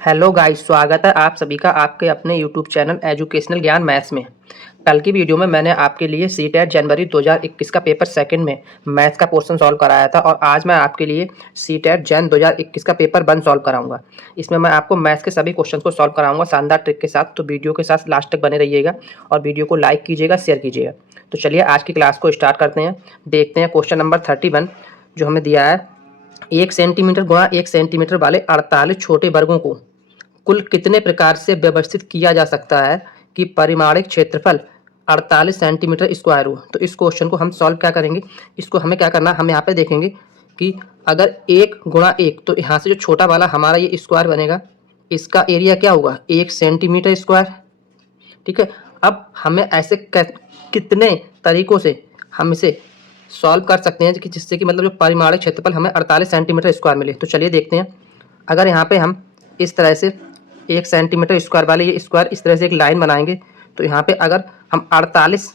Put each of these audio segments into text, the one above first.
Hello guys, स्वागत है आप सभी का आपके अपने यूट्यूब चैनल एजुकेशनल ज्ञान मैथ्स में। कल की वीडियो में मैंने आपके लिए सीटेट जनवरी 2021 का पेपर सेकंड में मैथ्स का पोर्शन सॉल्व कराया था और आज मैं आपके लिए सीटेट जन 2021 का पेपर 1 सॉल्व कराऊंगा। इसमें मैं आपको मैथ्स के सभी क्वेश्चन को सॉल्व कराऊंगा शानदार ट्रिक के साथ। तो वीडियो के साथ लास्ट तक बने रहिएगा और वीडियो को लाइक कीजिएगा, शेयर कीजिएगा। तो चलिए आज की क्लास को स्टार्ट करते हैं। देखते हैं क्वेश्चन नंबर 31 जो हमें दिया है। 1 सेंटीमीटर गुणा 1 सेंटीमीटर वाले 48 छोटे वर्गों को कुल कितने प्रकार से व्यवस्थित किया जा सकता है कि परिमाणिक क्षेत्रफल 48 सेंटीमीटर स्क्वायर हो। तो इस क्वेश्चन को हम सॉल्व क्या करेंगे, इसको हमें क्या करना है, हम यहाँ पे देखेंगे कि अगर 1 गुणा 1 तो यहाँ से जो छोटा वाला हमारा ये स्क्वायर बनेगा, इसका एरिया क्या होगा 1 सेंटीमीटर स्क्वायर। ठीक है, अब हमें ऐसे कितने तरीकों से हम इसे सॉल्व कर सकते हैं कि जिससे कि मतलब जो परिमाणिक क्षेत्रफल हमें 48 सेंटीमीटर स्क्वायर मिले। तो चलिए देखते हैं। अगर यहाँ पे हम इस तरह से 1 सेंटीमीटर स्क्वायर वाले ये स्क्वायर इस तरह से एक लाइन बनाएंगे, तो यहाँ पे अगर हम 48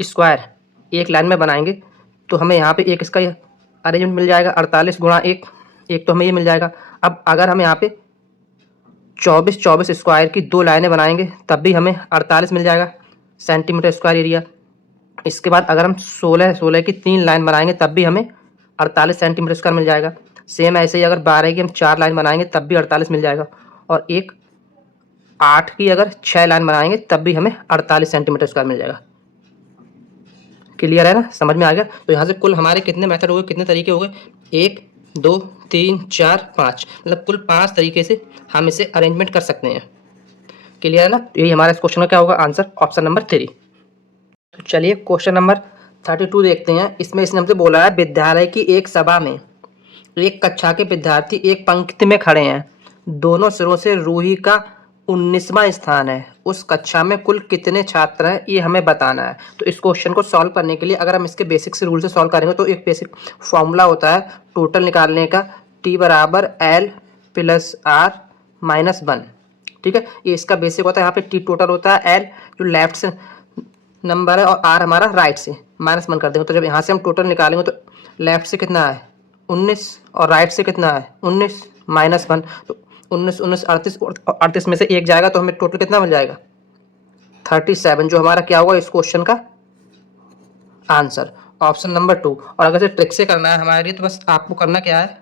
स्क्वायर एक लाइन में बनाएंगे तो हमें यहाँ पे एक इसका अरेंजमेंट मिल जाएगा 48 गुणा 1, एक तो हमें ये मिल जाएगा। अब अगर हम यहाँ पे 24 स्क्वायर की 2 लाइनें बनाएंगे तब भी हमें 48 मिल जाएगा सेंटीमीटर स्क्वायर एरिया। इसके बाद अगर हम 16 की 3 लाइन बनाएंगे तब भी हमें 48 सेंटीमीटर स्क्वायर मिल जाएगा। सेम ऐसे ही अगर 12 की हम 4 लाइन बनाएंगे तब भी 48 मिल जाएगा। और 8 की अगर 6 लाइन बनाएंगे तब भी हमें 48 सेंटीमीटर स्क्वायर मिल जाएगा। क्लियर है ना, समझ में आ गया। तो यहाँ से कुल हमारे कितने मेथड हो गए, कितने तरीके हो गए, 1 2 3 4 5, मतलब कुल 5 तरीके से हम इसे अरेंजमेंट कर सकते हैं। क्लियर है ना। तो यही हमारा इस क्वेश्चन का क्या होगा आंसर, ऑप्शन नंबर 3। तो चलिए क्वेश्चन नंबर 32 देखते हैं। इसमें इसने हमसे बोला है विद्यालय की एक सभा में एक कक्षा के विद्यार्थी एक पंक्ति में खड़े हैं, दोनों सिरों से रूही का 19वां स्थान है। उस कक्षा में कुल कितने छात्र हैं ये हमें बताना है। तो इस क्वेश्चन को सॉल्व करने के लिए अगर हम इसके बेसिक से रूल से सॉल्व करेंगे तो एक बेसिक फॉर्मूला होता है टोटल निकालने का, T बराबर L प्लस R माइनस 1। ठीक है, ये इसका बेसिक होता है। यहाँ पे T टोटल होता है, L जो लेफ्ट से नंबर है और R हमारा राइट से, माइनस 1 कर देंगे। तो जब यहाँ से हम टोटल निकालेंगे तो लेफ्ट से कितना है 19 और राइट से कितना है 19 माइनस 1, तो 19 19 38 और 38 में से एक जाएगा तो हमें टोटल कितना मिल जाएगा 37, जो हमारा क्या होगा इस क्वेश्चन का आंसर, ऑप्शन नंबर 2। और अगर इसे ट्रिक से करना है हमारे लिए तो बस आपको करना क्या है,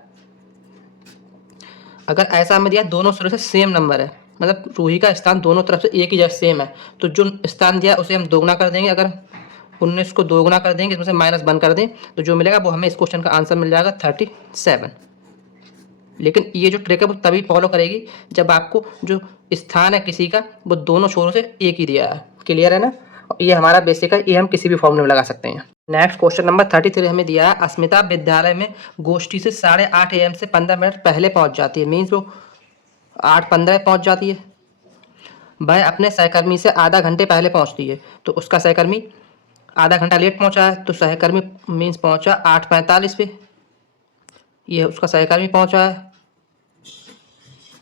अगर ऐसा हमें दिया दोनों सिरों से सेम नंबर है, मतलब रूही का स्थान दोनों तरफ से एक ही जैसे सेम है, तो जो स्थान दिया है उसे हम दोगुना कर देंगे। अगर 19 को दोगुना कर देंगे, इसमें से माइनस 1 कर दें तो जो मिलेगा वो हमें इस क्वेश्चन का आंसर मिल जाएगा 37। लेकिन ये जो ट्रिक है वो तभी फॉलो करेगी जब आपको जो स्थान है किसी का वो दोनों छोरों से एक ही दिया है। क्लियर है ना। ये हमारा बेसिक है, ये हम किसी भी फॉर्मूले में लगा सकते हैं। नेक्स्ट क्वेश्चन नंबर 33 हमें दिया है अस्मिता विद्यालय में गोष्ठी से 8:30 AM से 15 मिनट पहले पहुंच जाती है, मीन्स वो 8:15 पहुंच जाती है। वह अपने सहकर्मी से आधा घंटे पहले पहुंचती है, तो उसका सहकर्मी आधा घंटा लेट पहुंचा है, तो सहकर्मी मीन्स पहुंचा 8:45 पे, ये उसका सहकर्मी पहुंचा है।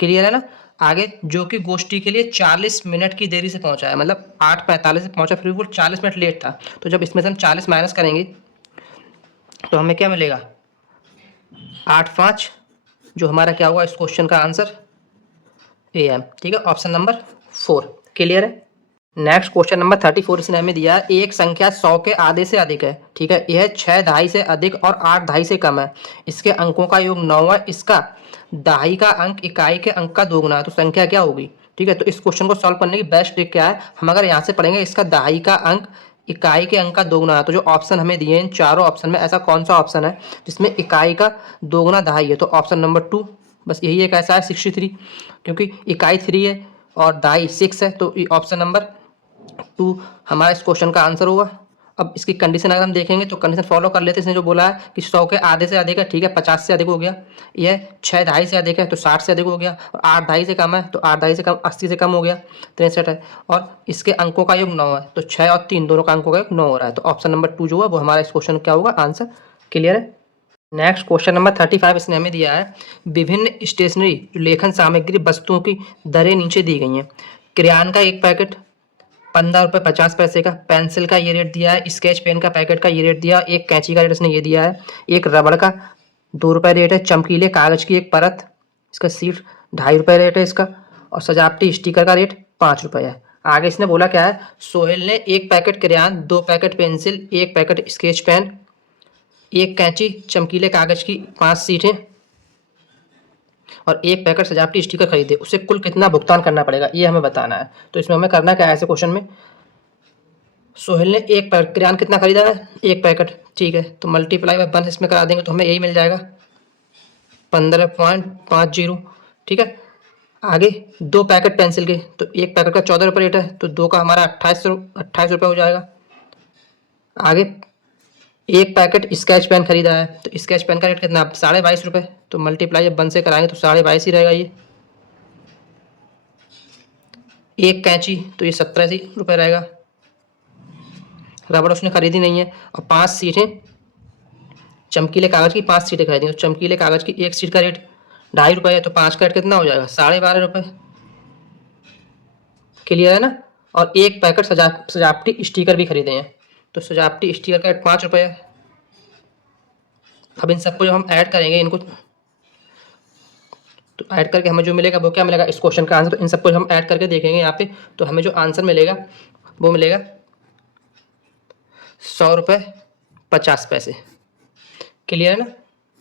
क्लियर है ना। आगे जो कि गोष्ठी के लिए 40 मिनट की देरी से पहुंचा है, मतलब 8:45 से पहुंचा फिर वो 40 मिनट लेट था। तो जब इसमें से हम 40 माइनस करेंगे तो हमें क्या मिलेगा 8:05, जो हमारा क्या होगा इस क्वेश्चन का आंसर AM। ठीक है, ऑप्शन नंबर 4। क्लियर है। नेक्स्ट क्वेश्चन नंबर 34 इसने हमें दिया है एक संख्या 100 के आधे से अधिक है। ठीक है, यह 6 दहाई से अधिक और 8 दहाई से कम है, इसके अंकों का योग 9 है, इसका दहाई का अंक इकाई के अंक का दोगुना है, तो संख्या क्या होगी। ठीक है, तो इस क्वेश्चन को सॉल्व करने की बेस्ट ट्रिक क्या है, हम अगर यहाँ से पढ़ेंगे इसका दहाई का अंक इकाई के अंक का दोगुना है, तो जो ऑप्शन हमें दिए इन चारों ऑप्शन में ऐसा कौन सा ऑप्शन है जिसमें इकाई का दोगुना दहाई है, तो ऑप्शन नंबर 2। बस यही एक ऐसा है 63, क्योंकि इकाई 3 है और दहाई 6 है, तो ऑप्शन नंबर 2 हमारा इस क्वेश्चन का आंसर होगा। अब इसकी कंडीशन अगर हम देखेंगे तो कंडीशन फॉलो कर लेते हैं। इसने जो बोला है कि 100 के आधे से अधिक है, ठीक है 50 से अधिक हो गया, यह 6 दहाई से अधिक है तो 60 से अधिक हो गया, और 8 दहाई से कम है तो 8 दहाई से कम 80 से कम हो गया 63 है, और इसके अंकों का योग 9 है, तो 6 और 3 दोनों का अंकों का योग 9 हो रहा है, तो ऑप्शन नंबर 2 जो है वो हमारा इस क्वेश्चन क्या होगा आंसर। क्लियर है। नेक्स्ट क्वेश्चन नंबर 35 इसने हमें दिया है विभिन्न स्टेशनरी लेखन सामग्री वस्तुओं की दरें नीचे दी गई हैं। क्रेयॉन का एक पैकेट 15 रुपये 50 पैसे का, पेंसिल का ये रेट दिया है, स्केच पेन का पैकेट का ये रेट दिया, एक कैंची का रेट इसने ये दिया है, एक रबड़ का 2 रुपये रेट है, चमकीले कागज की एक परत इसका सीट ₹2.5 रेट है इसका, और सजावटी स्टिकर का रेट ₹5 है। आगे इसने बोला क्या है, सोहेल ने 1 packet crayon, 2 packet pencil, 1 packet sketch pen, 1 कैंची, चमकीले कागज़ की 5 शीटें और 1 पैकेट सजावटी स्टिकर खरीदे। उसे कुल कितना भुगतान करना पड़ेगा, ये हमें बताना है। तो इसमें हमें करना क्या है, ऐसे क्वेश्चन में सोहेल ने 1 पैकेट क्रेयॉन कितना खरीदा है, 1 पैकेट, ठीक है, तो मल्टीप्लाई बाय 1 इसमें करा देंगे तो हमें यही मिल जाएगा 15.50, ठीक है। आगे 2 पैकेट पेंसिल के, तो 1 पैकेट का ₹14 रेट है, तो 2 का हमारा 28 रुपये हो जाएगा। आगे 1 पैकेट स्केच पेन खरीदा है, तो स्केच पेन का रेट कितना, ₹22.5, तो मल्टीप्लाई जब 1 से कराएंगे तो 22.5 ही रहेगा ये। 1 कैंची, तो ये ₹87 रहेगा। रबड़ उसने खरीदी नहीं है। और 5 सीटें चमकीले कागज़ की 5 सीटें खरीदी, तो चमकीले कागज़ की 1 सीट का रेट ₹2.5 है, तो 5 का रेट कितना हो जाएगा, ₹12.5। क्लियर है ना। और 1 पैकेट सजावटी स्टिकर भी खरीदे हैं, तो सजावटी स्टिकर का रेट ₹5 है। अब इन सबको जब हम ऐड करेंगे, इनको तो ऐड करके हमें जो मिलेगा वो क्या मिलेगा, इस क्वेश्चन का आंसर। तो इन सबको हम ऐड करके देखेंगे यहाँ पे, तो हमें जो आंसर मिलेगा वो मिलेगा ₹100.50। क्लियर है ना।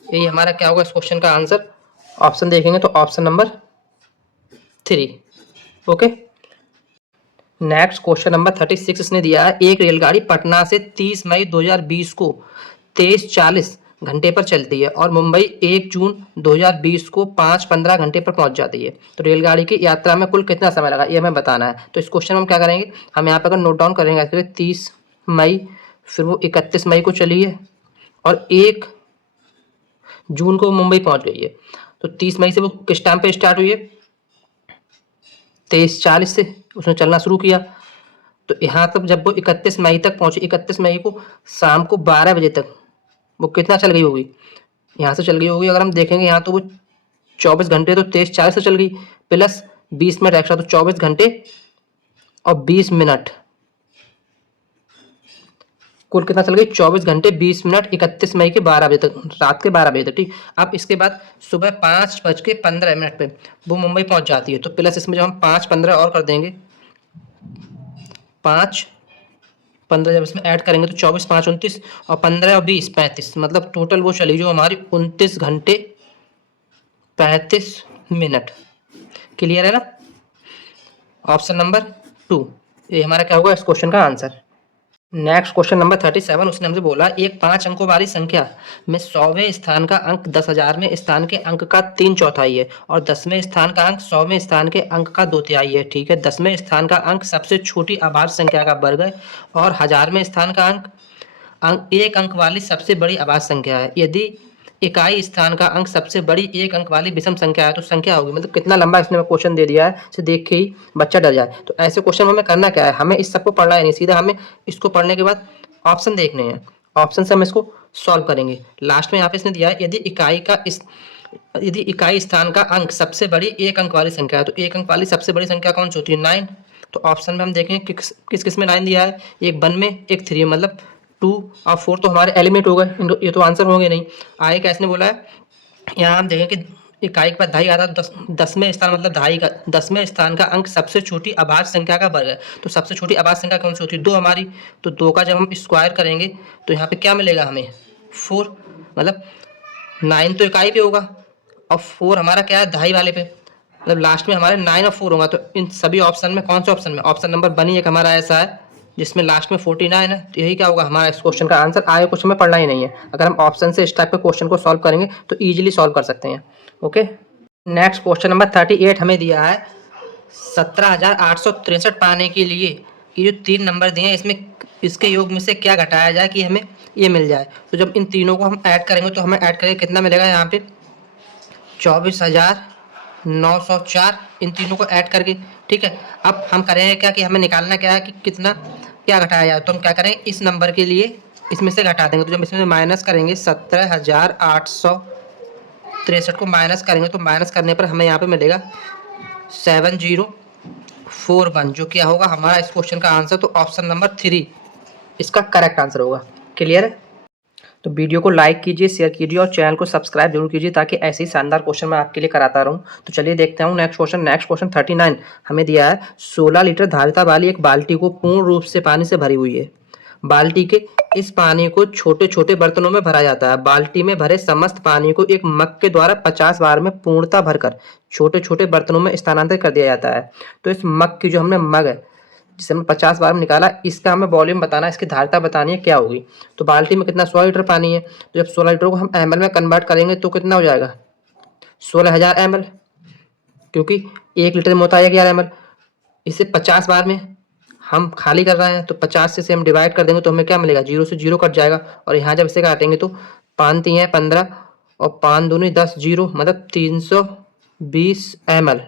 यही हमारा क्या होगा इस क्वेश्चन का आंसर। ऑप्शन देखेंगे तो option number 3। Okay, next question number 36 इसने दिया है, एक रेलगाड़ी पटना से 30 मई 2020 को 23:40 घंटे पर चलती है और मुंबई 1 जून 2020 को 5:15 घंटे पर पहुंच जाती है। तो रेलगाड़ी की यात्रा में कुल कितना समय लगा, ये हमें बताना है। तो इस क्वेश्चन में हम क्या करेंगे, हम यहाँ पर अगर नोट डाउन करेंगे 30 मई, फिर वो 31 मई को चली है और 1 जून को मुंबई पहुंच गई है। तो 30 मई से वो किस टाइम पे स्टार्ट हुई है, 23:40 से उसने चलना शुरू किया। तो यहाँ तक जब वो 31 मई तक पहुंची, 31 मई को शाम को 12 बजे तक वो कितना चल गई होगी, यहाँ से चल गई होगी। अगर हम देखेंगे यहाँ तो वो 24 घंटे, तो 23:40 से चल गई, प्लस 20 मिनट एक्स्ट्रा, तो 24 घंटे और 20 मिनट, कुल कितना चल गई, 24 घंटे 20 मिनट 31 मई के 12 बजे तक, रात के 12 बजे तक, ठीक। अब इसके बाद सुबह 5:15 पे वो मुंबई पहुंच जाती है। तो प्लस इसमें जब हम 5:15 और कर देंगे, 5:15 जब इसमें ऐड करेंगे तो 24, 5, 29 और 15 और 20, 35, मतलब टोटल वो चली जो हमारी 29 घंटे 35 मिनट। क्लियर है ना। ऑप्शन नंबर 2 ये हमारा क्या होगा इस क्वेश्चन का आंसर। नेक्स्ट क्वेश्चन नंबर 37 उसने हमसे बोला, एक 5 अंकों वाली संख्या में 100वें स्थान का अंक 10,000वें स्थान के अंक का 3/4 है और 10वें स्थान का अंक 100वें स्थान के अंक का 2/3 है, ठीक है। 10वें स्थान का अंक सबसे छोटी अभाज्य संख्या का वर्ग है और 1000वें स्थान का अंक 1 अंक वाली सबसे बड़ी अभाज्य संख्या है। यदि इकाई स्थान का अंक सबसे बड़ी 1 अंक वाली विषम संख्या है तो संख्या होगी। मतलब कितना लंबा इसने क्वेश्चन दे दिया है, इसे देख के ही बच्चा डर जाए। तो ऐसे क्वेश्चन हमें करना क्या है, हमें इस सबको पढ़ना है नहीं, सीधा हमें इसको पढ़ने के बाद ऑप्शन देखने हैं, ऑप्शन से हम इसको सॉल्व करेंगे। लास्ट में यहाँ पे इसने दिया है, यदि इकाई स्थान का अंक सबसे बड़ी 1 अंक वाली संख्या है, तो 1 अंक वाली सबसे बड़ी संख्या कौन सी होती है, 9। तो ऑप्शन में हम देखेंगे किस में 9 दिया है, एक 1 में एक 3 में, मतलब 2 और 4 तो हमारे एलिमेंट हो गए, ये तो आंसर होंगे नहीं। आगे कैसे बोला है, यहाँ हम देखें कि इकाई के बाद ढाई आता है, 10वें स्थान मतलब ढाई का 10वें स्थान का अंक सबसे छोटी अभाज्य संख्या का वर्ग है। तो सबसे छोटी अभाज्य संख्या कौन सी होती है, 2 हमारी। तो 2 का जब हम स्क्वायर करेंगे तो यहाँ पे क्या मिलेगा हमें, 4, मतलब 9 तो इकाई पे होगा और 4 हमारा क्या है ढाई वाले पे, मतलब लास्ट में हमारे 9 और 4 होगा। तो इन सभी ऑप्शन में कौन से ऑप्शन में, ऑप्शन नंबर 1 ही एक हमारा ऐसा है जिसमें लास्ट में 49 है। तो यही क्या होगा हमारा इस क्वेश्चन का आंसर। आगे कुछ हमें पढ़ना ही नहीं है, अगर हम ऑप्शन से इस टाइप के क्वेश्चन को सॉल्व करेंगे तो ईजिली सॉल्व कर सकते हैं। ओके, नेक्स्ट क्वेश्चन नंबर 38 हमें दिया है, 17,863 पाने के लिए ये जो 3 नंबर दिए हैं इसमें इसके योग में से क्या घटाया जाए कि हमें ये मिल जाए। तो जब इन तीनों को हम ऐड करेंगे तो हमें ऐड करेंगे कितना मिलेगा, यहाँ पे 24,904, इन तीनों को ऐड करके, ठीक है। अब हम करेंगे क्या कि हमें निकालना क्या है कि कितना क्या घटाया जाए। तो हम क्या करेंगे, इस नंबर के लिए इसमें से घटा देंगे। तो जब इसमें माइनस करेंगे 17,863 को माइनस करेंगे तो माइनस करने पर हमें यहाँ पे मिलेगा 7041, जो क्या होगा हमारा इस क्वेश्चन का आंसर। तो ऑप्शन नंबर 3 इसका करेक्ट आंसर होगा। क्लियर है। तो वीडियो को लाइक कीजिए, शेयर कीजिए और चैनल को सब्सक्राइब जरूर कीजिए ताकि ऐसे ही शानदार क्वेश्चन मैं आपके लिए कराता रहूं। तो चलिए देखते हूँ नेक्स्ट क्वेश्चन 39 हमें दिया है 16 लीटर धारिता वाली एक बाल्टी को पूर्ण रूप से पानी से भरी हुई है। बाल्टी के इस पानी को छोटे छोटे बर्तनों में भरा जाता है। बाल्टी में भरे समस्त पानी को एक मग के द्वारा 50 बार में पूर्णतः भरकर छोटे छोटे बर्तनों में स्थानांतरित कर दिया जाता है। तो इस मग की जो हमने मग है जिसे हमने 50 बार में निकाला, इसका हमें वॉल्यूम बताना है, इसकी धारिता बतानी है क्या होगी। तो बाल्टी में कितना 16 लीटर पानी है, तो जब 16 लीटर को हम ml में कन्वर्ट करेंगे तो कितना हो जाएगा 16,000 ml, क्योंकि 1 लीटर में होता है 11 ml। इसे 50 बार में हम खाली कर रहे हैं तो 50 से हम डिवाइड कर देंगे तो हमें क्या मिलेगा, 0 से 0 कट जाएगा। और यहाँ जब इसे काटेंगे तो 5 3 है 15 और 5 दूनी 10, 0 मतलब 320 ml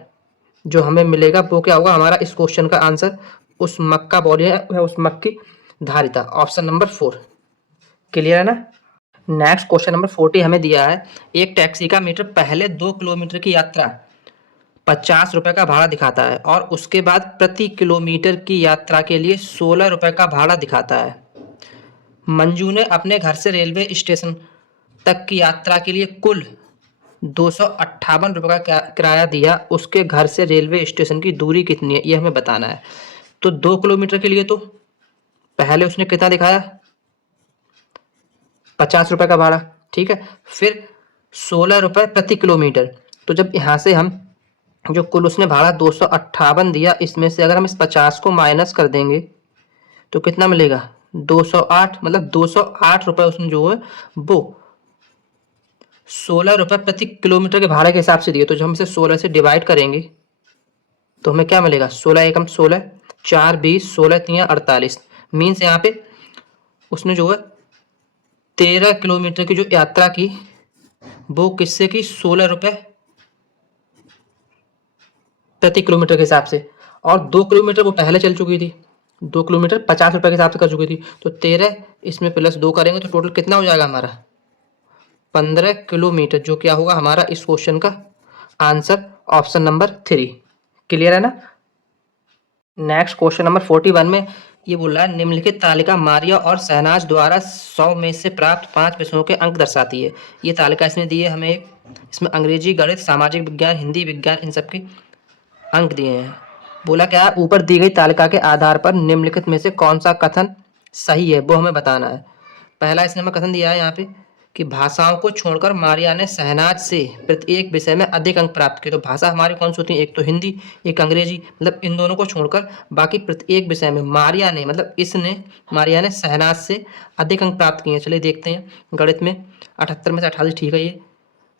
जो हमें मिलेगा वो क्या होगा हमारा इस क्वेश्चन का आंसर। उस मग का वॉल्यूम है, उस मग की धारिता, ऑप्शन नंबर 4। क्लियर है ना। नेक्स्ट क्वेश्चन नंबर 40 हमें दिया है एक टैक्सी का मीटर पहले 2 किलोमीटर की यात्रा 50 रुपये का भाड़ा दिखाता है और उसके बाद प्रति किलोमीटर की यात्रा के लिए 16 रुपये का भाड़ा दिखाता है। मंजू ने अपने घर से रेलवे स्टेशन तक की यात्रा के लिए कुल 258 रुपये का किराया दिया। उसके घर से रेलवे स्टेशन की दूरी कितनी है ये हमें बताना है। तो 2 किलोमीटर के लिए तो पहले उसने कितना दिखाया 50 रुपये का भाड़ा, ठीक है। फिर 16 रुपये प्रति किलोमीटर, तो जब यहाँ से हम जो कुल उसने भाड़ा 258 दिया, इसमें से अगर हम इस 50 को माइनस कर देंगे तो कितना मिलेगा 208, मतलब 208 रुपये उसने जो है वो 16 रुपये प्रति किलोमीटर के भाड़े के हिसाब से दिए। तो जब हम इसे 16 से डिवाइड करेंगे तो हमें क्या मिलेगा 16 एकम 16, 4 20, 16 3 48, मीन्स यहाँ पे उसने जो है 13 किलोमीटर की जो यात्रा की वो किससे की 16 रुपये प्रति किलोमीटर के हिसाब से, और 2 किलोमीटर वो पहले चल चुकी थी, 2 किलोमीटर 50 रुपये के हिसाब से कर चुकी थी। तो 13 इसमें प्लस 2 करेंगे तो टोटल कितना हो जाएगा हमारा 15 किलोमीटर, जो क्या होगा हमारा इस क्वेश्चन का आंसर, ऑप्शन नंबर 3। क्लियर है ना। नेक्स्ट क्वेश्चन नंबर 41 में ये बोल रहा है निम्नलिखित तालिका मारिया और शहनाज द्वारा 100 में से प्राप्त 5 विषयों के अंक दर्शाती है। ये तालिका इसने दी है हमें एक, इसमें अंग्रेजी, गणित, सामाजिक विज्ञान, हिंदी, विज्ञान, इन सब के अंक दिए हैं। बोला क्या है ऊपर दी गई तालिका के आधार पर निम्नलिखित में से कौन सा कथन सही है वो हमें बताना है। पहला इसने हमें कथन दिया है यहाँ पे कि भाषाओं को छोड़कर मारिया ने शहनाज से प्रत्येक विषय में अधिक अंक प्राप्त किए। तो भाषा हमारी कौन सी होती है, एक तो हिंदी, एक अंग्रेजी, मतलब इन दोनों को छोड़कर बाकी प्रत्येक विषय में मारिया ने, मतलब इसने, मारिया ने शहनाज से अधिक अंक प्राप्त किए हैं। चलिए देखते हैं। गणित में 78 में से 28 ठीक है ये।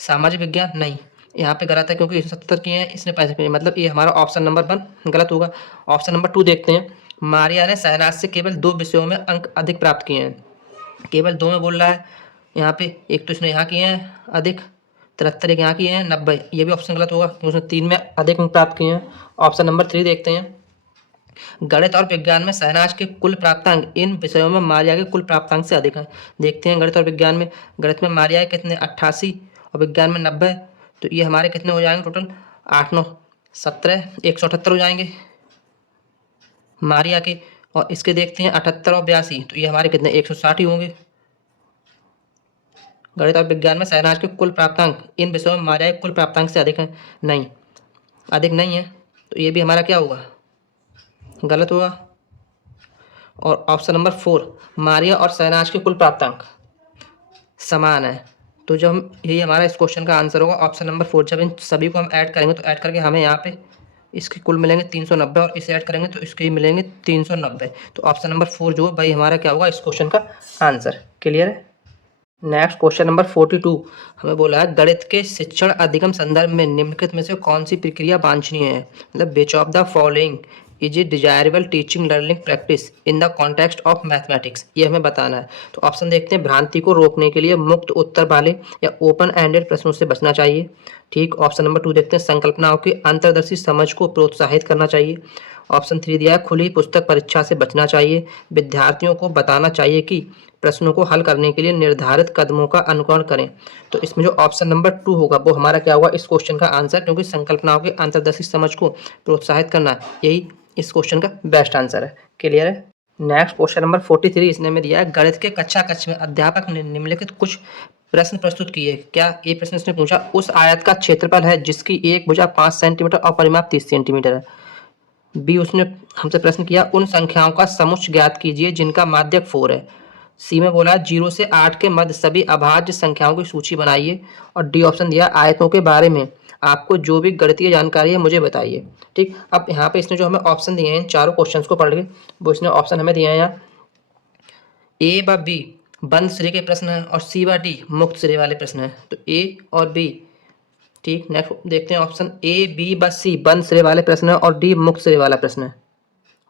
सामाजिक विज्ञान नहीं, यहाँ पे गलत है क्योंकि 70 किए हैं, इसने 65 किए, मतलब ये हमारा ऑप्शन नंबर 1 गलत होगा। ऑप्शन नंबर 2 देखते हैं। मारिया ने शहनाज से केवल 2 विषयों में अंक अधिक प्राप्त किए हैं, केवल 2 में बोल रहा है यहाँ पे। एक तो इसने यहाँ किए हैं अधिक 73, एक यहाँ किए हैं 90, ये भी ऑप्शन गलत होगा क्योंकि उसने 3 में अधिक अंक प्राप्त किए हैं। ऑप्शन नंबर 3 देखते हैं। गणित और विज्ञान में शहनाज के कुल प्राप्तांक इन विषयों में मारिया के कुल प्राप्तांक से अधिक हैं। देखते हैं गणित और विज्ञान में। गणित में मारिया के कितने 88 और विज्ञान में 90, तो ये हमारे कितने हो जाएंगे टोटल 8 9 17 178 हो जाएंगे मारिया के। और इसके देखते हैं 78 और 82, तो ये हमारे कितने 160 ही होंगे। गणित और विज्ञान में शहनाज के कुल प्राप्तांक इन विषयों में मारिया के कुल प्राप्तांक से अधिक है, नहीं, अधिक नहीं है, तो ये भी हमारा क्या होगा गलत होगा। और ऑप्शन नंबर 4 मारिया और शहनाज के कुल प्राप्तांक समान है, तो जब हम, यही हमारा इस क्वेश्चन का आंसर होगा ऑप्शन नंबर 4। जब इन सभी को हम ऐड करेंगे तो ऐड करके हमें यहाँ पे इसके कुल मिलेंगे 390 और इसे ऐड करेंगे तो इसके मिलेंगे 390, तो ऑप्शन नंबर 4 जो है भाई हमारा क्या होगा इस क्वेश्चन का आंसर। क्लियर है। नेक्स्ट क्वेश्चन नंबर 42 हमें बोला है गणित के शिक्षण अधिगम संदर्भ में निम्नलिखित में से कौन सी प्रक्रिया वांछनीय है, मतलब विच of the following is a desirable teaching learning practice in the context of mathematics, ये हमें बताना है। तो ऑप्शन देखते हैं। भ्रांति को रोकने के लिए मुक्त उत्तर वाले या ओपन एंडेड प्रश्नों से बचना चाहिए, ठीक। ऑप्शन नंबर 2 देखते हैं। संकल्पनाओं की अंतर्दर्शी समझ को प्रोत्साहित करना चाहिए। ऑप्शन 3 दिया है खुली पुस्तक परीक्षा से बचना चाहिए। विद्यार्थियों को बताना चाहिए कि प्रश्नों को हल करने के लिए निर्धारित कदमों का अनुकरण करें। तो इसमें जो ऑप्शन नंबर 2 होगा वो हमारा क्या होगा इस क्वेश्चन का आंसर, क्योंकि संकल्पनाओं की अंतर्दर्शी समझ को प्रोत्साहित करना यही इस क्वेश्चन का बेस्ट आंसर है। क्लियर है। नेक्स्ट क्वेश्चन नंबर 43 इसने में दिया है, गणित के कक्षा में अध्यापक ने निम्नलिखित कुछ प्रश्न प्रस्तुत किए। क्या ये प्रश्न इसने पूछा, उस आयत का क्षेत्रफल है जिसकी एक भुजा 5 सेंटीमीटर और परिमाप 30 सेंटीमीटर है। बी, उसने हमसे प्रश्न किया, उन संख्याओं का समुच्चय ज्ञात कीजिए जिनका माध्यक 4 है। सी में बोला 0 से 8 के मध्य सभी अभाज्य संख्याओं की सूची बनाइए। और डी ऑप्शन दिया, आयतों के बारे में आपको जो भी गणितीय जानकारी है मुझे बताइए। ठीक, अब यहाँ पे इसने जो हमें ऑप्शन दिए हैं इन चारों क्वेश्चंस को पढ़ के, वो इसने ऑप्शन हमें दिए हैं यहाँ, ए व बी बंद सिरे के प्रश्न है और सी व डी मुक्त सिरे वाले प्रश्न है। तो ए और बी, ठीक, नेक्स्ट देखते हैं ऑप्शन ए बी व सी बंद सिरे वाले प्रश्न है और डी मुक्त सिरे वाला प्रश्न है।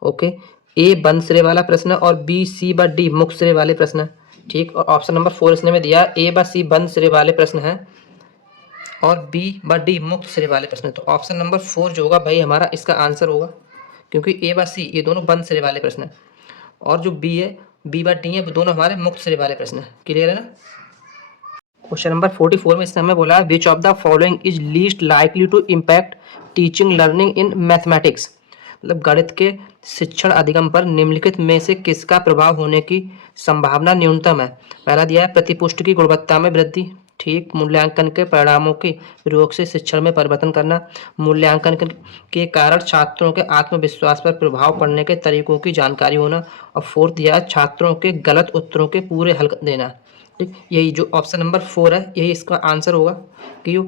ओके, ए बंद सिरे वाला प्रश्न और बी सी व डी मुक्त सिरे वाले प्रश्न है। ठीक, और ऑप्शन नंबर 4 इसने में दिया, ए व सी बंद सिरे वाले प्रश्न है और बी व डी मुक्त सिरे वाले प्रश्न है। तो ऑप्शन नंबर 4 जो होगा भाई हमारा इसका आंसर होगा, क्योंकि ए व सी ये दोनों बंद सिरे वाले प्रश्न है और जो बी है, बी व डी है, वो दोनों हमारे मुक्त सिरे वाले प्रश्न है। क्लियर है ना। क्वेश्चन नंबर 44 में इसने हमें बोला, which of the following is least likely to impact teaching learning in mathematics. मतलब गणित के शिक्षण अधिगम पर निम्नलिखित में से किसका प्रभाव होने की संभावना न्यूनतम है। पहला दिया है प्रतिपुष्टि की गुणवत्ता में वृद्धि। ठीक, मूल्यांकन के परिणामों के प्रयोग से शिक्षण में परिवर्तन करना, मूल्यांकन के कारण छात्रों के आत्मविश्वास पर प्रभाव पड़ने के तरीकों की जानकारी होना। और फोर्थ दिया है छात्रों के गलत उत्तरों के पूरे हल देना। ठीक, यही जो ऑप्शन नंबर 4 है यही इसका आंसर होगा कि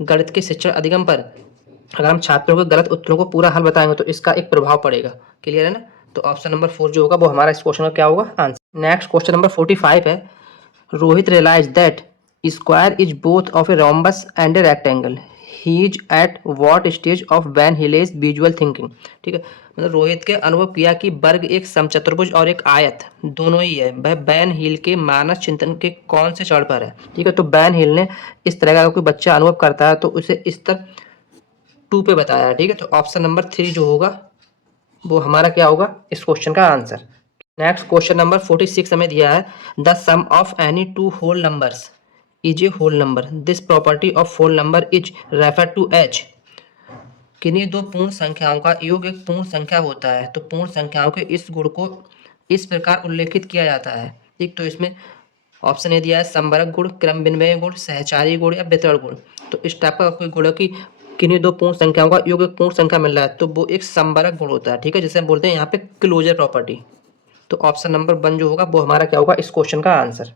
गणित के शिक्षण अधिगम पर अगर हम छात्रों के गलत उत्तरों को पूरा हल बताएंगे तो इसका एक प्रभाव पड़ेगा। क्लियर है ना। तो ऑप्शन नंबर 4 जो होगा वो हमारा इस क्वेश्चन का क्या होगा, आंसर। नेक्स्ट क्वेश्चन नंबर 45 है, Rohit realise that square is both of a rhombus and a rectangle, he is at what stage of van Hiele's visual thinking. ठीक है, मतलब रोहित के अनुभव किया कि वर्ग एक समचतुर्भुज और एक आयत दोनों ही है, वह बैन हिल के मानस चिंतन के कौन से चरण पर है। ठीक है, तो बैन हिल ने इस तरह का कोई बच्चा अनुभव करता है तो उसे स्तर 2 पे बताया है। ठीक है, तो ऑप्शन नंबर 3 जो होगा वो हमारा क्या होगा इस क्वेश्चन का आंसर। नेक्स्ट क्वेश्चन नंबर 46 हमें दिया है, the sum of any two whole numbers is a whole number, this property of whole number is refer to as. किन्हीं दो पूर्ण संख्याओं का योग एक पूर्ण संख्या होता है तो पूर्ण संख्याओं के इस गुण को इस प्रकार उल्लेखित किया जाता है। ठीक, तो इसमें ऑप्शन ए दिया है संवरक गुण, क्रम विनिमय गुण, सहचारी गुण या वितरण गुण। तो इस टाइप का कोई गुण है कि किन्हीं दो पूर्ण संख्याओं का योग एक पूर्ण संख्या मिल रहा है तो वो एक संवरक गुण होता है। ठीक है, जिसे हम बोलते हैं यहाँ पे क्लोजर प्रॉपर्टी। तो ऑप्शन नंबर 1 जो होगा वो हमारा क्या होगा इस क्वेश्चन का आंसर।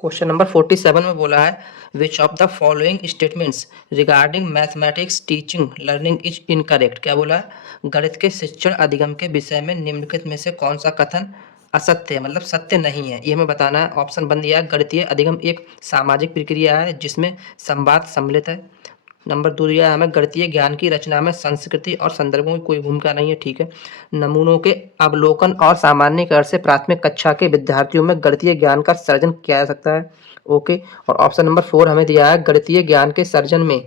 क्वेश्चन नंबर 47 में बोला है, which of the following statements regarding mathematics teaching learning is incorrect. क्या बोला है, गणित के शिक्षण अधिगम के विषय में निम्नलिखित में से कौन सा कथन असत्य है, मतलब सत्य नहीं है, ये हमें बताना है। ऑप्शन 1 दिया है, गणितीय अधिगम एक सामाजिक प्रक्रिया है जिसमें संवाद सम्मिलित है। नंबर 2 दिया है हमें, गणितीय ज्ञान की रचना में संस्कृति और संदर्भों की कोई भूमिका नहीं है। ठीक है, नमूनों के अवलोकन और सामान्यीकरण से प्राथमिक कक्षा के विद्यार्थियों में गणितीय ज्ञान का सर्जन किया जा सकता है। ओके, और ऑप्शन नंबर 4 हमें दिया है, गणितीय ज्ञान के सर्जन में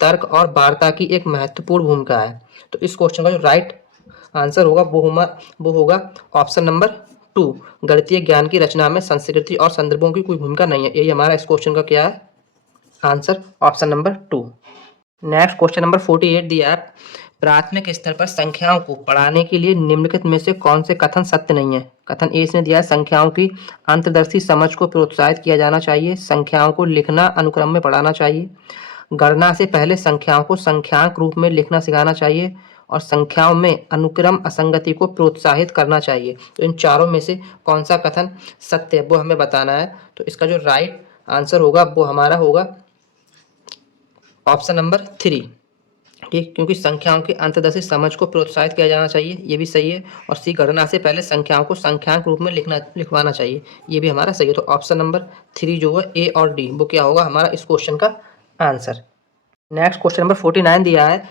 तर्क और वार्ता की एक महत्वपूर्ण भूमिका है। तो इस क्वेश्चन का जो राइट आंसर होगा वो होगा ऑप्शन नंबर 2, गणितीय ज्ञान की रचना में संस्कृति और संदर्भों की कोई भूमिका नहीं है। यही हमारा इस क्वेश्चन का क्या है answer, option number 2। Next question number 48 दिया है, प्राथमिक स्तर पर संख्याओं को पढ़ाने के लिए निम्नलिखित में से कौन से कथन सत्य नहीं है। कथन ए इसने दिया है, संख्याओं की अंतर्दर्शी समझ को प्रोत्साहित किया जाना चाहिए, संख्याओं को लिखना अनुक्रम में पढ़ाना चाहिए, गणना से पहले संख्याओं को संख्यांक रूप में लिखना सिखाना चाहिए और संख्याओं में अनुक्रम असंगति को प्रोत्साहित करना चाहिए। तो इन चारों में से कौन सा कथन सत्य है वो हमें बताना है। तो इसका जो राइट आंसर होगा वो हमारा होगा ऑप्शन नंबर 3। ठीक, क्योंकि संख्याओं की अंतर्दर्शी समझ को प्रोत्साहित किया जाना चाहिए, ये भी सही है। और सी, गणना से पहले संख्याओं को संख्यांक रूप में लिखवाना चाहिए, ये भी हमारा सही है। तो ऑप्शन नंबर 3 जो है ए और डी वो क्या होगा हमारा इस क्वेश्चन का आंसर। नेक्स्ट क्वेश्चन नंबर 49 दिया है,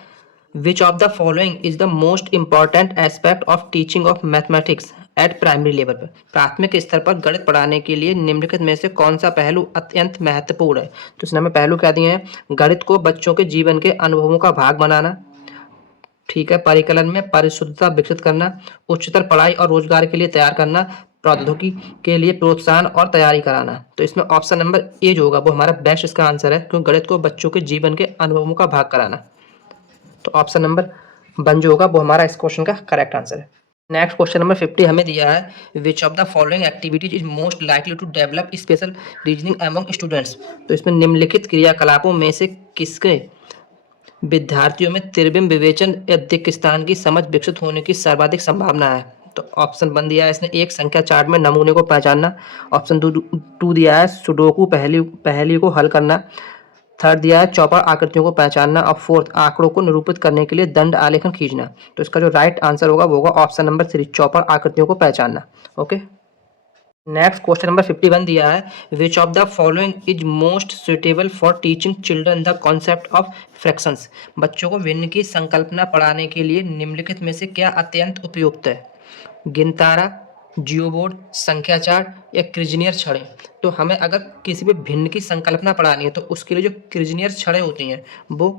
which of the following is the most important aspect of teaching of mathematics eight primary level पर। प्राथमिक स्तर पर गणित पढ़ाने के लिए निम्नलिखित में से कौन सा पहलू अत्यंत महत्वपूर्ण है। तो इसने हमें पहलू क्या दिए हैं, गणित को बच्चों के जीवन के अनुभवों का भाग बनाना। ठीक है, परिकलन में परिशुद्धता विकसित करना, उच्चतर पढ़ाई और रोजगार के लिए तैयार करना, प्रौद्योगिकी के लिए प्रोत्साहन और तैयारी कराना। तो इसमें ऑप्शन नंबर ए जो होगा वो हमारा बेस्ट इसका आंसर है, क्योंकि गणित को बच्चों के जीवन के अनुभवों का भाग कराना। तो ऑप्शन नंबर 1 जो होगा वो हमारा इस क्वेश्चन का करेक्ट आंसर है। नेक्स्ट क्वेश्चन नंबर 50 हमें दिया है which of the following activities is most likely to develop spatial reasoning among students. तो इसमें निम्नलिखित क्रियाकलापों में से किसके विद्यार्थियों में त्रिविम विवेचन या दिक्स्थान की समझ विकसित होने की सर्वाधिक संभावना है। तो ऑप्शन 1 दिया है इसने एक संख्या चार्ट में नमूने को पहचानना। ऑप्शन 2 दिया है सुडोकू पहेली को हल करना। थर्ड दिया है चौपड़ आकृतियों को पहचानना। और फोर्थ आंकड़ों को निरूपित करने के लिए दंड आलेखन खींचना। तो इसका जो राइट आंसर होगा वो होगा ऑप्शन नंबर 3 चौपड़ आकृतियों को पहचानना। ओके, नेक्स्ट क्वेश्चन नंबर 51 दिया है which of the following is most suitable for teaching children the concept of fractions. बच्चों को भिन्न की संकल्पना पढ़ाने के लिए निम्नलिखित में से क्या अत्यंत उपयुक्त है। गिनतारा, जियोबोर्ड, संख्या चार्ट या क्रिजनियर छड़ें। तो हमें अगर किसी भी भिन्न की संकल्पना पढ़ानी है तो उसके लिए जो क्रिजनियर छड़ें होती हैं वो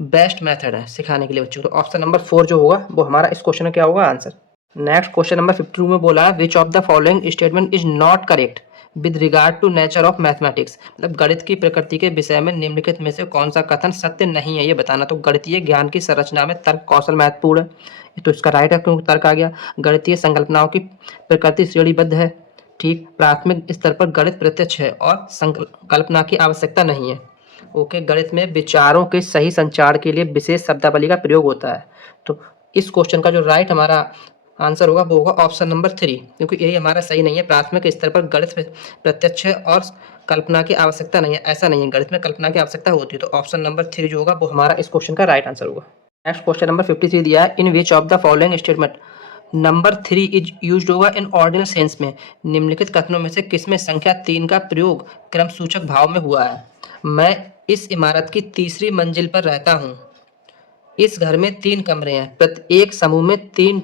बेस्ट मेथड है सिखाने के लिए बच्चों को। तो ऑप्शन नंबर 4 जो होगा वो हमारा इस क्वेश्चन का क्या होगा आंसर। नेक्स्ट क्वेश्चन नंबर 52 में बोला है which of the following statement is not correct with regard to nature of mathematics. मतलब गणित की प्रकृति के विषय में निम्नलिखित में से कौन सा कथन सत्य नहीं है ये बताना। तो गणितीय ज्ञान की संरचना में तर्क कौशल महत्वपूर्ण है। तो इसका राइट है क्योंकि तर्क आ गया। गणितीय संकल्पनाओं की प्रकृति श्रेणीबद्ध है। ठीक, प्राथमिक स्तर पर गणित प्रत्यक्ष है और संकल्पना की आवश्यकता नहीं है। ओके, गणित में विचारों के सही संचार के लिए विशेष शब्दावली का प्रयोग होता है। तो इस क्वेश्चन का जो राइट हमारा आंसर होगा वो होगा ऑप्शन नंबर 3 क्योंकि यही हमारा सही नहीं है। प्राथमिक स्तर पर गणित प्रत्यक्ष है और कल्पना की आवश्यकता नहीं है, ऐसा नहीं है। गणित में कल्पना की आवश्यकता होती है। तो ऑप्शन नंबर 3 जो होगा वो हमारा इस क्वेश्चन का राइट आंसर होगा। नेक्स्ट क्वेश्चन नंबर 53 दिया है in which of the following statement number 3 is used होगा इन ऑर्डिनल सेंस में। निम्नलिखित कथनों में से किसमें संख्या 3 का प्रयोग क्रम सूचक भाव में हुआ है। मैं इस इमारत की तीसरी मंजिल पर रहता हूँ। इस घर में 3 कमरे हैं। प्रत्येक समूह में 3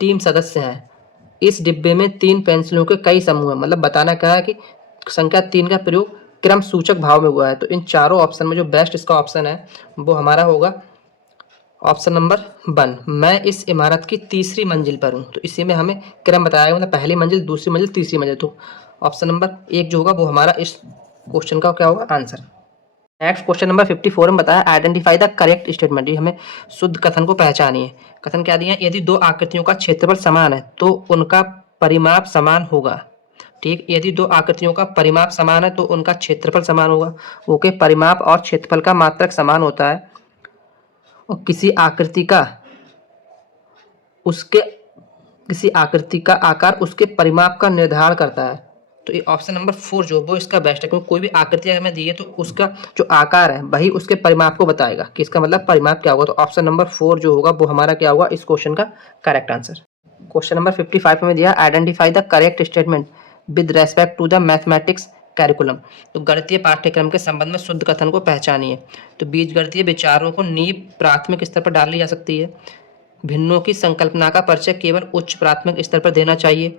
टीम सदस्य हैं। इस डिब्बे में 3 पेंसिलों के कई समूह हैं। मतलब बताना क्या है कि संख्या 3 का प्रयोग क्रम सूचक भाव में हुआ है। तो इन चारों ऑप्शन में जो बेस्ट इसका ऑप्शन है वो हमारा होगा ऑप्शन नंबर 1 मैं इस इमारत की तीसरी मंजिल पर हूँ। तो इसी में हमें क्रम बताया गया, मतलब पहली मंजिल, दूसरी मंजिल, तीसरी मंजिल। तो ऑप्शन नंबर 1 जो होगा वो हमारा इस क्वेश्चन का क्या होगा आंसर। नेक्स्ट क्वेश्चन नंबर 54 में बताया आइडेंटिफाई द करेक्ट स्टेटमेंट। ये हमें शुद्ध कथन को पहचानिए। कथन क्या दिया है, यदि दो आकृतियों का क्षेत्रफल समान है तो उनका परिमाप समान होगा। ठीक, यदि दो आकृतियों का परिमाप समान है तो उनका क्षेत्रफल समान होगा। ओके, परिमाप और क्षेत्रफल का मात्रक समान होता है और किसी आकृति का आकार उसके परिमाप का निर्धारण करता है। तो ये ऑप्शन नंबर 4 जो वो इसका बेस्ट है क्योंकि कोई भी आकृति अगर हमें दी है तो उसका जो आकार है वही उसके परिमाप को बताएगा कि इसका मतलब परिमाप क्या होगा। तो ऑप्शन नंबर 4 जो होगा वो हमारा क्या होगा इस क्वेश्चन का करेक्ट आंसर। क्वेश्चन नंबर 55 में दिया identify the correct statement with respect to the mathematics curriculum. तो गणितीय पाठ्यक्रम के संबंध में शुद्ध कथन को पहचानिए। तो बीजगणितीय विचारों को नींव प्राथमिक स्तर पर डाली जा सकती है। भिन्नों की संकल्पना का परिचय केवल उच्च प्राथमिक स्तर पर देना चाहिए।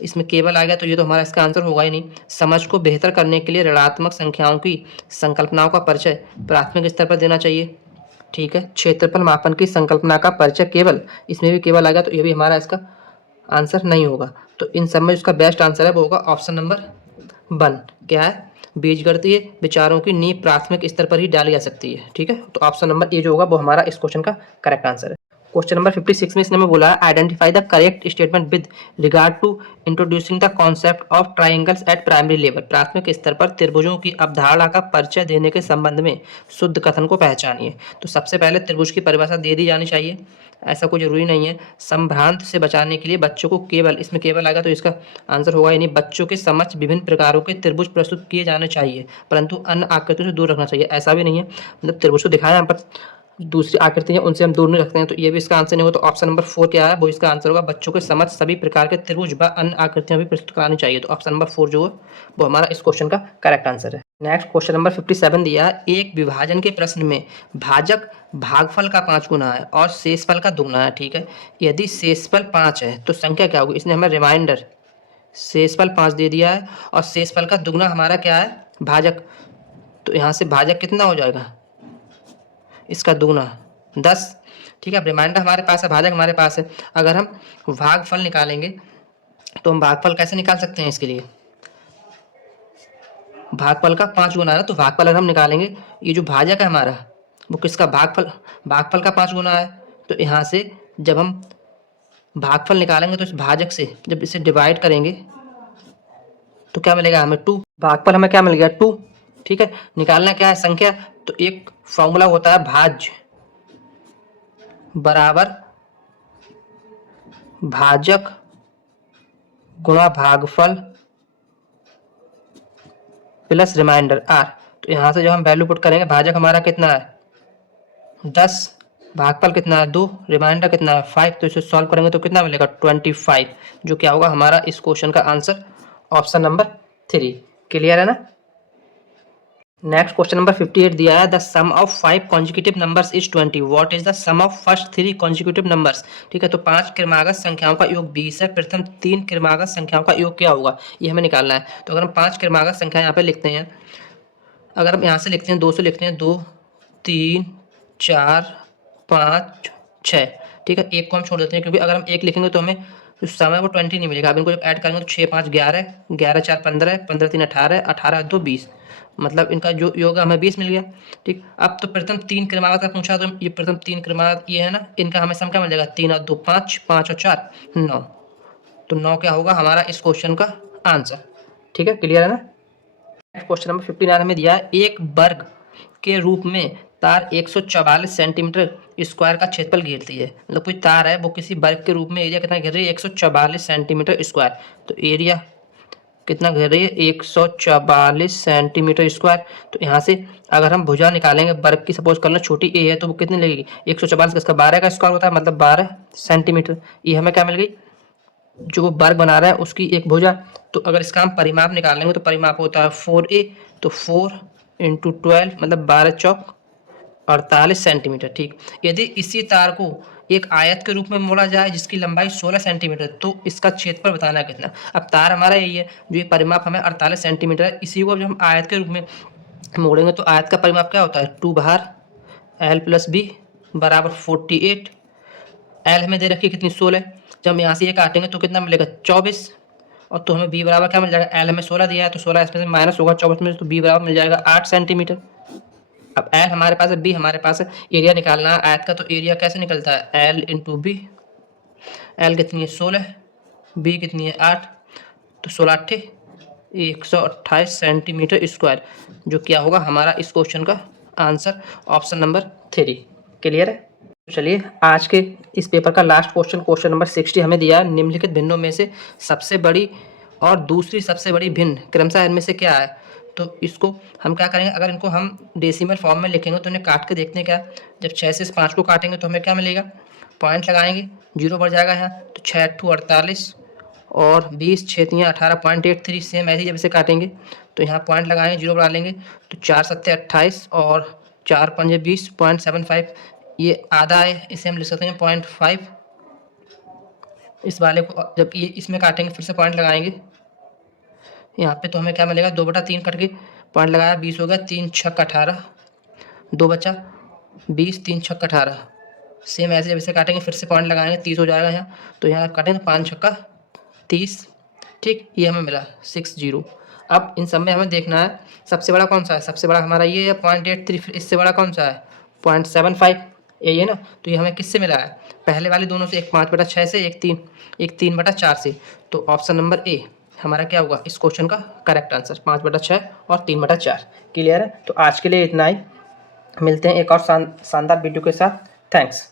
इसमें केवल आ गया तो ये तो हमारा इसका आंसर होगा ही नहीं। समझ को बेहतर करने के लिए ऋणात्मक संख्याओं की संकल्पनाओं का परिचय प्राथमिक स्तर पर देना चाहिए। ठीक है, क्षेत्रफल मापन की संकल्पना का परिचय केवल, इसमें भी केवल आ गया तो ये भी हमारा इसका आंसर नहीं होगा। तो इन सब में इसका बेस्ट आंसर है वो होगा ऑप्शन नंबर 1 क्या है, बीजगणितीय विचारों की नींव प्राथमिक स्तर पर ही डाली जा सकती है। ठीक है, तो ऑप्शन नंबर ए जो होगा वो हमारा इस क्वेश्चन का करेक्ट आंसर है। क्वेश्चन नंबर 56 में इसने में बोला identify the correct statement with regard to introducing the concept of triangles at primary level. प्राथमिक स्तर पर त्रिभुजों की अवधारणा का परिचय देने के संबंध में शुद्ध कथन को पहचानिए। तो सबसे पहले त्रिभुज की परिभाषा दे दी जानी चाहिए, ऐसा कोई जरूरी नहीं है। संभ्रांत से बचाने के लिए बच्चों को केवल, इसमें केवल आएगा तो इसका आंसर होगा यानी बच्चों के समक्ष विभिन्न प्रकारों के त्रिभुज प्रस्तुत किए जाने चाहिए परंतु अन्य आकृतियों से दूर रखना चाहिए। ऐसा भी नहीं है, मतलब त्रिभुज को दिखाया यहाँ पर दूसरी आकृति है उनसे हम दूर नहीं रखते हैं। तो ये भी इसका आंसर नहीं होगा। तो ऑप्शन नंबर 4 क्या है वो इसका आंसर होगा बच्चों के समझ सभी प्रकार के त्रिभुज व अन्य आकृतियां भी प्रस्तुत करानी चाहिए। तो ऑप्शन नंबर 4 जो है वो हमारा इस क्वेश्चन का करेक्ट आंसर है। नेक्स्ट क्वेश्चन नंबर 57 दिया है एक विभाजन के प्रश्न में भाजक भागफल का 5 गुना है और शेषफल का दुगुना है। ठीक है, यदि शेषफल 5 है तो संख्या क्या होगी। इसने हमें रिमाइंडर शेषफल 5 दे दिया है और शेषफल का दुगुना हमारा क्या है भाजक। तो यहाँ से भाजक कितना हो जाएगा, इसका दुगुना 10। ठीक है, अब रिमाइंडर हमारे पास है, भाजक हमारे पास है। अगर हम भागफल निकालेंगे तो हम भागफल कैसे निकाल सकते हैं, इसके लिए भागफल का 5 गुना है। तो भागफल अगर हम निकालेंगे, ये जो भाजक है हमारा वो किसका भागफल का 5 गुना है। तो यहाँ से जब हम भागफल निकालेंगे तो इस भाजक से जब इसे डिवाइड करेंगे तो क्या मिलेगा हमें 2। भागफल हमें क्या मिल गया 2। ठीक है, निकालना क्या है संख्या, तो एक फॉर्मूला होता है भाज्य बराबर भाजक गुणा भागफल प्लस रिमाइंडर आर। तो यहाँ से जब हम वैल्यू पुट करेंगे, भाजक हमारा कितना है 10, भागफल कितना है 2, रिमाइंडर कितना है 5, तो इसे सॉल्व करेंगे तो कितना मिलेगा 25, जो क्या होगा हमारा इस क्वेश्चन का आंसर ऑप्शन नंबर 3। क्लियर है ना। नेक्स्ट क्वेश्चन नंबर 58 दिया है the sum of 5 consecutive numbers is 20, what is the sum of first 3 consecutive numbers. ठीक है, तो 5 क्रमागत संख्याओं का योग 20 है, प्रथम 3 क्रमागत संख्याओं का योग क्या होगा ये हमें निकालना है। तो अगर हम 5 क्रमागत संख्या यहाँ पे लिखते हैं, अगर हम यहाँ से लिखते हैं 2 से लिखते हैं 2 3 4 5 6। ठीक है, एक को हम छोड़ देते हैं क्योंकि अगर हम एक लिखेंगे तो हमें जो समय वो 20 नहीं मिलेगा। अब इनको जब ऐड करेंगे तो 6 5 11, 11 4 15, 15 3 18, 18 2 20, मतलब इनका जो योग हमें 20 मिल गया। ठीक, अब तो प्रथम 3 क्रमागत का पूछा, तो ये प्रथम 3 क्रमागत ये है ना, इनका हमें सम क्या मिल जाएगा 3 और 2 5, 5 और 4 9। तो 9 क्या होगा हमारा इस क्वेश्चन का आंसर। ठीक है, क्लियर है ना। नेक्स्ट क्वेश्चन नंबर 59 हमें दिया है एक वर्ग के रूप में तार 144 सेंटीमीटर स्क्वायर का क्षेत्रफल घेरती है। मतलब कोई तार है वो किसी वर्ग के रूप में एरिया कितना घेर रही है 144 सेंटीमीटर स्क्वायर। तो एरिया कितना घेर रही है 144 सेंटीमीटर स्क्वायर। तो यहाँ से अगर हम भुजा निकालेंगे वर्ग की, सपोज कर लो छोटी ए है तो वो कितनी लगेगी 144 का इसका 12 का स्क्वायर होता है, मतलब 12 सेंटीमीटर। ये हमें क्या मिल गई, जो वो वर्ग बना रहा है उसकी एक भुजा। तो अगर इसका हम परिमाप निकालेंगे तो परिमाप होता है 4a, तो 4 इंटू 12 मतलब 12 चौक 48 सेंटीमीटर। ठीक, यदि इसी तार को एक आयत के रूप में मोड़ा जाए जिसकी लंबाई 16 सेंटीमीटर, तो इसका क्षेत्रफल बताना है कितना। अब तार हमारा यही है, जो ये परिमाप हमें 48 सेंटीमीटर है, इसी को जब हम आयत के रूप में मोड़ेंगे तो आयत का परिमाप क्या होता है 2 बार l प्लस बी बराबर 48। एल हमें दे रखी है कितनी 16, जब हम यहाँ से ये काटेंगे तो कितना मिलेगा 24, और तो हमें बी बराबर क्या मिल जाएगा, एल हमें 16 दिया है तो 16 इसमें से माइनस होगा 24 में, तो बी बराबर मिल जाएगा 8 सेंटीमीटर। अब एल हमारे पास है, बी हमारे पास है, एरिया निकालना है आयत का, तो एरिया कैसे निकलता है एल इंटू बी। एल कितनी है 16, बी कितनी है 8, तो 16 8 128 सेंटीमीटर स्क्वायर, जो क्या होगा हमारा इस क्वेश्चन का आंसर ऑप्शन नंबर 3। क्लियर है। चलिए आज के इस पेपर का लास्ट क्वेश्चन, क्वेश्चन नंबर 60 हमें दिया है निम्नलिखित भिन्नों में से सबसे बड़ी और दूसरी सबसे बड़ी भिन्न क्रमशः इनमें से क्या है। तो इसको हम क्या करेंगे, अगर इनको हम डेसिमल फॉर्म में लिखेंगे तो इन्हें काट के देखते हैं क्या। जब 6 से 5 को काटेंगे तो हमें क्या मिलेगा, पॉइंट लगाएंगे, जीरो बढ़ जाएगा यहाँ, तो 6 8 48 और 20 6 3 18.83। सेम ऐसे ही जब इसे काटेंगे तो यहाँ पॉइंट लगाएंगे, जीरो बढ़ा लेंगे, तो 4 7 28 और 4 5 20.75। ये आधा है, इसे हम लिख सकते हैं 0.5। इस वाले को जब ये इसमें काटेंगे फिर से पॉइंट लगाएंगे यहाँ पे, तो हमें क्या मिलेगा 2/3 कट के पॉइंट लगाया 20 हो गया, 3 6 18, 2 बचा 20, 3 6 18। सेम ऐसे जब इसे काटेंगे फिर से पॉइंट लगाएंगे 30 हो जाएगा यहाँ, तो यहाँ काटेंगे 5 6 30। ठीक, ये हमें मिला 60। अब इन सब में हमें देखना है सबसे बड़ा कौन सा है, सबसे बड़ा हमारा ये है 0.83, फिर इससे बड़ा कौन सा है 0.75, यही है ना। तो ये हमें किससे मिला है, पहले वाले दोनों से, एक 5/6 से, एक 3/4 से। तो ऑप्शन नंबर ए हमारा क्या होगा इस क्वेश्चन का करेक्ट आंसर, 5/6 और 3/4। क्लियर है। तो आज के लिए इतना ही, मिलते हैं एक और शानदार वीडियो के साथ। थैंक्स।